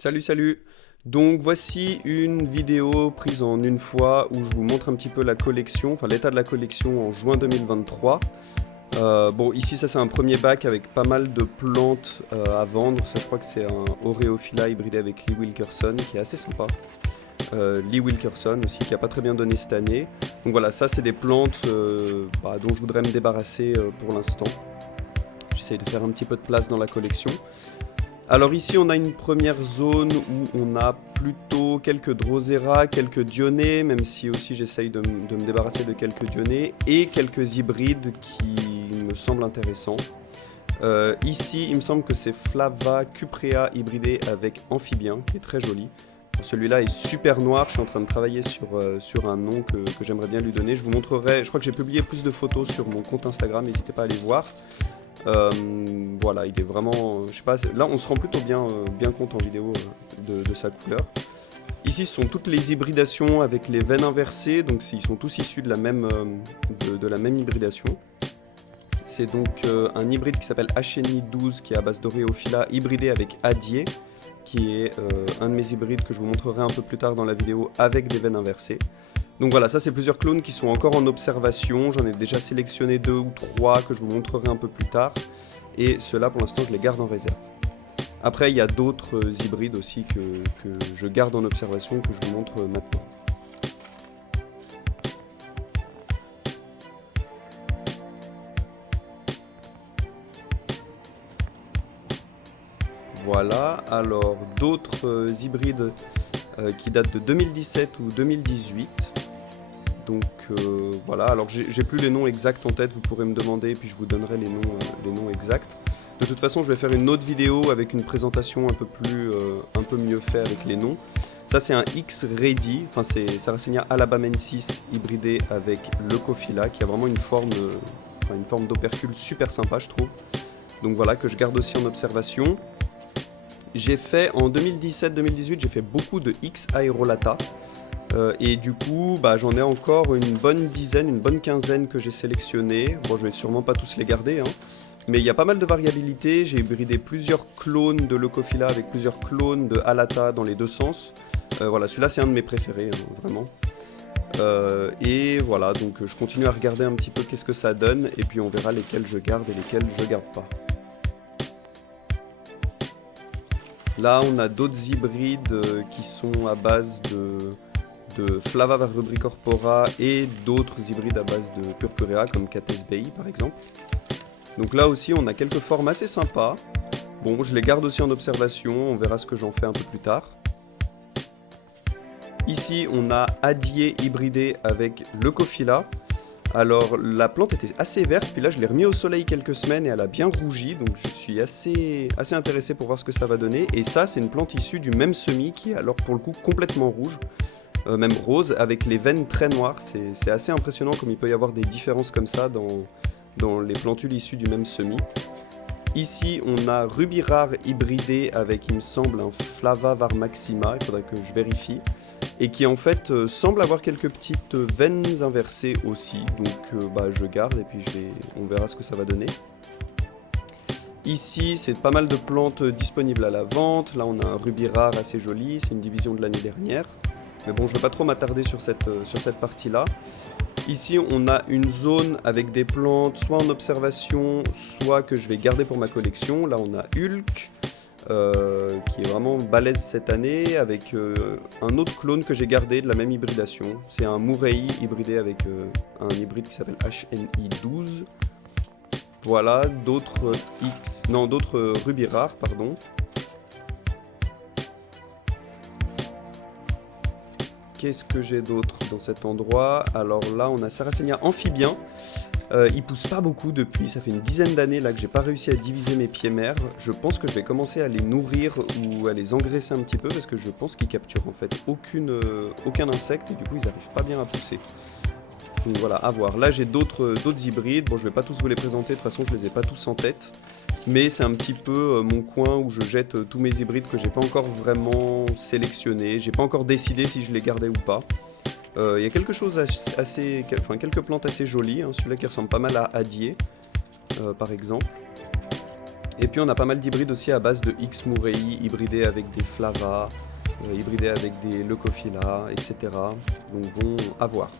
Salut, salut! Donc voici une vidéo prise en une fois où je vous montre un petit peu la collection, enfin l'état de la collection en juin 2023. Bon, ici ça c'est un premier bac avec pas mal de plantes à vendre. Ça je crois que c'est un Oreophylla hybridé avec Lee Wilkerson qui est assez sympa. Lee Wilkerson aussi qui a pas très bien donné cette année. Donc voilà, ça c'est des plantes dont je voudrais me débarrasser pour l'instant. J'essaye de faire un petit peu de place dans la collection. Alors ici on a une première zone où on a plutôt quelques Drosera, quelques Dionnées, même si aussi j'essaye de me débarrasser de quelques Dionnées, et quelques hybrides qui me semblent intéressants. Ici il me semble que c'est Flava Cuprea hybridé avec Amphibien, qui est très joli. Celui-là est super noir, je suis en train de travailler sur un nom que j'aimerais bien lui donner. Je vous montrerai, je crois que j'ai publié plus de photos sur mon compte Instagram, n'hésitez pas à aller voir. Voilà, il est vraiment, je sais pas, là on se rend plutôt bien compte en vidéo de sa couleur. Ici ce sont toutes les hybridations avec les veines inversées, donc ils sont tous issus de la même hybridation. C'est donc un hybride qui s'appelle Hni 12 qui est à base d'Oreophylla hybridé avec Adier, qui est un de mes hybrides que je vous montrerai un peu plus tard dans la vidéo avec des veines inversées. Donc voilà, ça c'est plusieurs clones qui sont encore en observation, j'en ai déjà sélectionné 2 ou 3 que je vous montrerai un peu plus tard, et ceux-là pour l'instant je les garde en réserve. Après il y a d'autres hybrides aussi que je garde en observation que je vous montre maintenant. Voilà, alors d'autres hybrides qui datent de 2017 ou 2018. Donc voilà, alors j'ai plus les noms exacts en tête, vous pourrez me demander et puis je vous donnerai les noms exacts. De toute façon, je vais faire une autre vidéo avec une présentation un peu mieux faite avec les noms. Ça c'est un X-Ready, enfin c'est Sarracenia alabamensis hybridé avec Leucophylla qui a vraiment une forme d'opercule super sympa je trouve. Donc voilà, que je garde aussi en observation. J'ai fait en 2017-2018, j'ai fait beaucoup de X-Aerolata. Et du coup, j'en ai encore une bonne dizaine, une bonne quinzaine que j'ai sélectionné. Bon, je vais sûrement pas tous les garder, hein. Mais il y a pas mal de variabilité. J'ai hybridé plusieurs clones de Leucophylla avec plusieurs clones de Alata dans les deux sens. Voilà, celui-là c'est un de mes préférés, hein, vraiment. Et voilà, donc je continue à regarder un petit peu qu'est-ce que ça donne. Et puis on verra lesquels je garde et lesquels je garde pas. Là, on a d'autres hybrides qui sont à base de Flava rubricorpora et d'autres hybrides à base de Purpurea comme Catesbei par exemple. Donc là aussi on a quelques formes assez sympas. Bon, je les garde aussi en observation, on verra ce que j'en fais un peu plus tard. Ici on a Adier hybridé avec Leucophylla. Alors la plante était assez verte, puis là je l'ai remis au soleil quelques semaines et elle a bien rougi, donc je suis assez intéressé pour voir ce que ça va donner. Et ça c'est une plante issue du même semis qui est alors pour le coup complètement rouge. Même rose, avec les veines très noires. C'est assez impressionnant comme il peut y avoir des différences comme ça dans les plantules issues du même semis. Ici, on a Ruby Rare hybridé avec, il me semble, un Flava var maxima, il faudrait que je vérifie, et qui en fait semble avoir quelques petites veines inversées aussi. Donc je garde et puis on verra ce que ça va donner. Ici, c'est pas mal de plantes disponibles à la vente. Là, on a un Ruby Rare assez joli, c'est une division de l'année dernière. Mais bon, je ne vais pas trop m'attarder sur cette partie-là. Ici, on a une zone avec des plantes, soit en observation, soit que je vais garder pour ma collection. Là, on a Hulk, qui est vraiment balèze cette année, avec un autre clone que j'ai gardé de la même hybridation. C'est un Murei hybridé avec un hybride qui s'appelle Hni 12. Voilà, d'autres Ruby rares, pardon. Qu'est-ce que j'ai d'autre dans cet endroit? Alors là, on a Sarracenia amphibien. Il pousse pas beaucoup depuis, ça fait une dizaine d'années là que j'ai pas réussi à diviser mes pieds mères. Je pense que je vais commencer à les nourrir ou à les engraisser un petit peu parce que je pense qu'ils capturent en fait aucun insecte et du coup ils arrivent pas bien à pousser. Donc voilà, à voir. Là j'ai d'autres hybrides, bon je vais pas tous vous les présenter, de toute façon je les ai pas tous en tête. Mais c'est un petit peu mon coin où je jette tous mes hybrides que j'ai pas encore vraiment sélectionnés. J'ai pas encore décidé si je les gardais ou pas. Il y a quelques plantes assez jolies, hein. Celui-là qui ressemble pas mal à Adier, par exemple. Et puis on a pas mal d'hybrides aussi à base de X Murray, hybridés avec des Flava, hybridés avec des Leucophila, etc. Donc bon, à voir.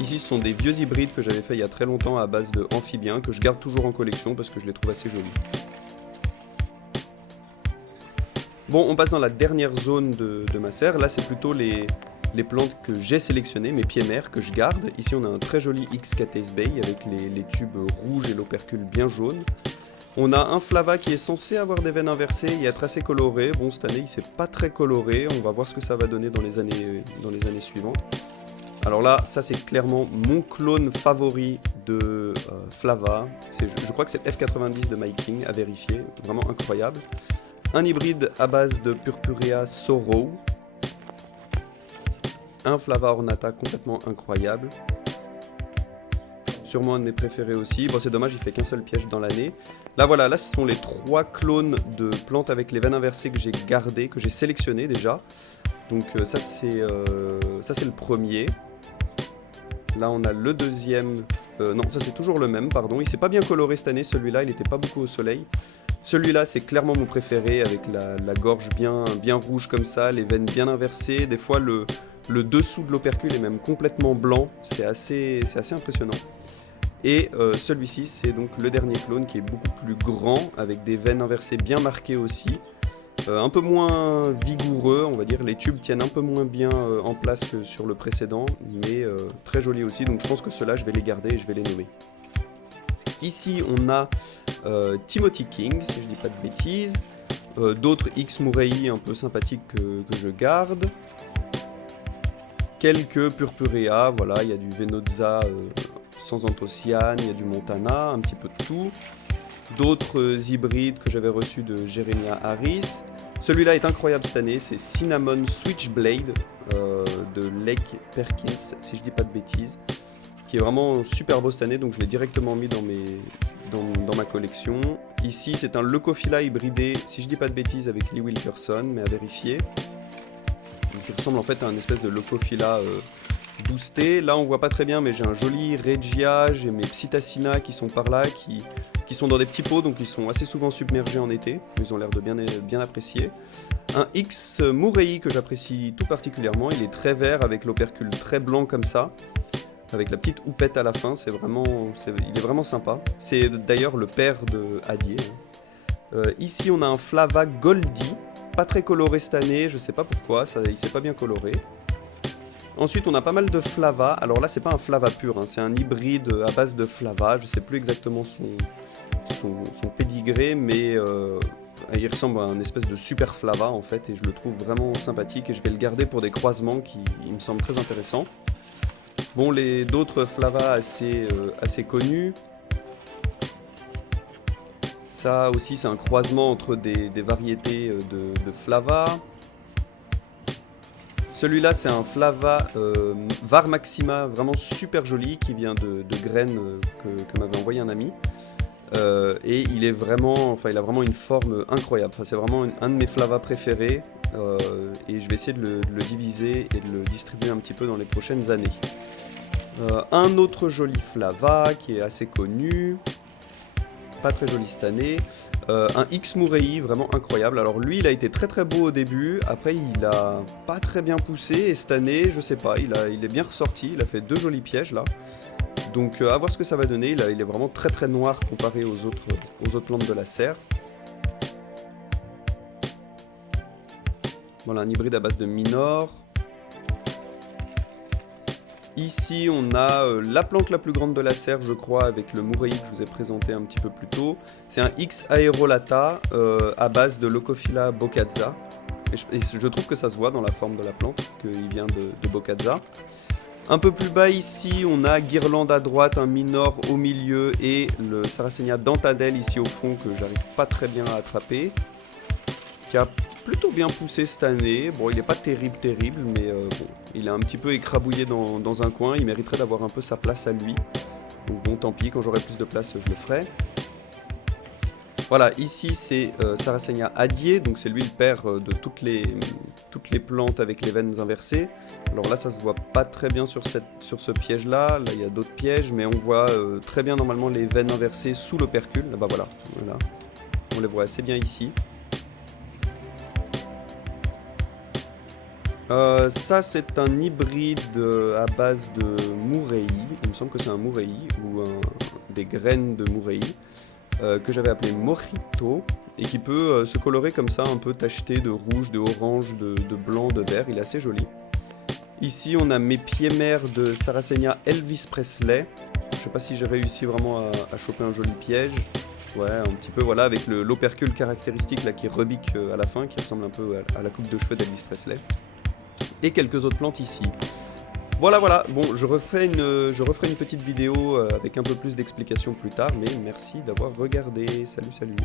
Ici ce sont des vieux hybrides que j'avais fait il y a très longtemps à base de amphibiens, que je garde toujours en collection parce que je les trouve assez jolis. Bon, on passe dans la dernière zone de ma serre. Là c'est plutôt les plantes que j'ai sélectionnées, mes pieds mères que je garde. Ici on a un très joli X Cates Bay avec les tubes rouges et l'opercule bien jaune. On a un Flava qui est censé avoir des veines inversées et être assez coloré. Bon, cette année il s'est pas très coloré, on va voir ce que ça va donner dans les années suivantes. Alors là, ça c'est clairement mon clone favori de Flava. Je crois que c'est F90 de Mike King, à vérifier, vraiment incroyable. Un hybride à base de Purpurea Sorrow. Un Flava Ornata complètement incroyable. Sûrement un de mes préférés aussi. Bon, c'est dommage, il fait qu'un seul piège dans l'année. Là voilà, là ce sont les 3 clones de plantes avec les veines inversées que j'ai gardées, que j'ai sélectionnées déjà. Donc ça c'est le premier. Là on a le deuxième, non ça c'est toujours le même, pardon. Il s'est pas bien coloré cette année, celui-là, il n'était pas beaucoup au soleil. Celui-là c'est clairement mon préféré, avec la gorge bien rouge comme ça, les veines bien inversées. Des fois le dessous de l'opercule est même complètement blanc, c'est assez impressionnant. Et celui-ci c'est donc le dernier clone qui est beaucoup plus grand, avec des veines inversées bien marquées aussi. Un peu moins vigoureux, on va dire, les tubes tiennent un peu moins bien en place que sur le précédent, mais très joli aussi, donc je pense que ceux-là je vais les garder et je vais les nommer. Ici on a Timothy King, si je dis pas de bêtises, d'autres X Murray un peu sympathiques que je garde, quelques Purpurea, voilà, il y a du Venozza sans anthocyane, il y a du Montana, un petit peu de tout. D'autres hybrides que j'avais reçus de Jeremiah Harris. Celui-là est incroyable cette année, c'est Cinnamon Switchblade de Lake Perkins, si je dis pas de bêtises, qui est vraiment super beau cette année, donc je l'ai directement mis dans ma collection. Ici c'est un Leucophila hybridé, si je dis pas de bêtises, avec Lee Wilkerson, mais à vérifier. Donc, il ressemble en fait à un espèce de Leucophila boosté. Là on voit pas très bien, mais j'ai un joli Regia, j'ai mes Psittacina qui sont par là, qui sont dans des petits pots, donc ils sont assez souvent submergés en été. Ils ont l'air de bien apprécier. Un X Murray que j'apprécie tout particulièrement, il est très vert avec l'opercule très blanc comme ça, avec la petite houppette à la fin, il est vraiment sympa. C'est d'ailleurs le père de Adier. Ici on a un Flava Goldie, pas très coloré cette année, je sais pas pourquoi, il s'est pas bien coloré. Ensuite on a pas mal de Flava, alors là c'est pas un Flava pur, hein, c'est un hybride à base de Flava, je sais plus exactement son pédigré, mais il ressemble à un espèce de super Flava en fait, et je le trouve vraiment sympathique, et je vais le garder pour des croisements qui me semblent très intéressants. Bon, d'autres Flava assez connus, ça aussi c'est un croisement entre des variétés de Flava. Celui-là c'est un Flava Var Maxima, vraiment super joli, qui vient de graines que m'avait envoyé un ami. Et il a vraiment une forme incroyable, c'est vraiment un de mes Flava préférés, et je vais essayer de le diviser et de le distribuer un petit peu dans les prochaines années. Un autre joli Flava qui est assez connu, pas très joli cette année, un X Murray vraiment incroyable. Alors lui il a été très beau au début, après il a pas très bien poussé, et cette année je sais pas, il est bien ressorti, il a fait 2 jolis pièges là. Donc à voir ce que ça va donner, il est vraiment très noir comparé aux autres plantes de la serre. Voilà, un hybride à base de Minor. Ici on a la plante la plus grande de la serre, je crois, avec le Murray que je vous ai présenté un petit peu plus tôt. C'est un X Aerolata à base de Leucophila Bocazza. Et je trouve que ça se voit dans la forme de la plante, qu'il vient de Bocazza. Un peu plus bas ici, on a Guirlande à droite, un Minor au milieu et le Sarracenia Dentadelle ici au fond que j'arrive pas très bien à attraper. Qui a plutôt bien poussé cette année. Bon, il n'est pas terrible, mais bon, il est un petit peu écrabouillé dans un coin. Il mériterait d'avoir un peu sa place à lui. Donc bon, tant pis, quand j'aurai plus de place, je le ferai. Voilà, ici c'est Sarracenia adier, donc c'est lui le père de toutes les plantes avec les veines inversées. Alors là ça se voit pas très bien sur ce piège là, il y a d'autres pièges, mais on voit très bien normalement les veines inversées sous l'opercule. Là bah voilà, on les voit assez bien ici. Ça c'est un hybride à base de Murei, il me semble que c'est un Murei ou des graines de Murei. Que j'avais appelé Mojito et qui peut se colorer comme ça, un peu tacheté de rouge, de orange, de blanc, de vert. Il est assez joli. Ici, on a mes pieds mères de Sarracenia Elvis Presley. Je sais pas si j'ai réussi vraiment à choper un joli piège. Ouais, un petit peu, voilà, avec l'opercule caractéristique là qui rebique à la fin, qui ressemble un peu à la coupe de cheveux d'Elvis Presley. Et quelques autres plantes ici. Voilà, bon, je referai une petite vidéo avec un peu plus d'explications plus tard, mais merci d'avoir regardé, salut.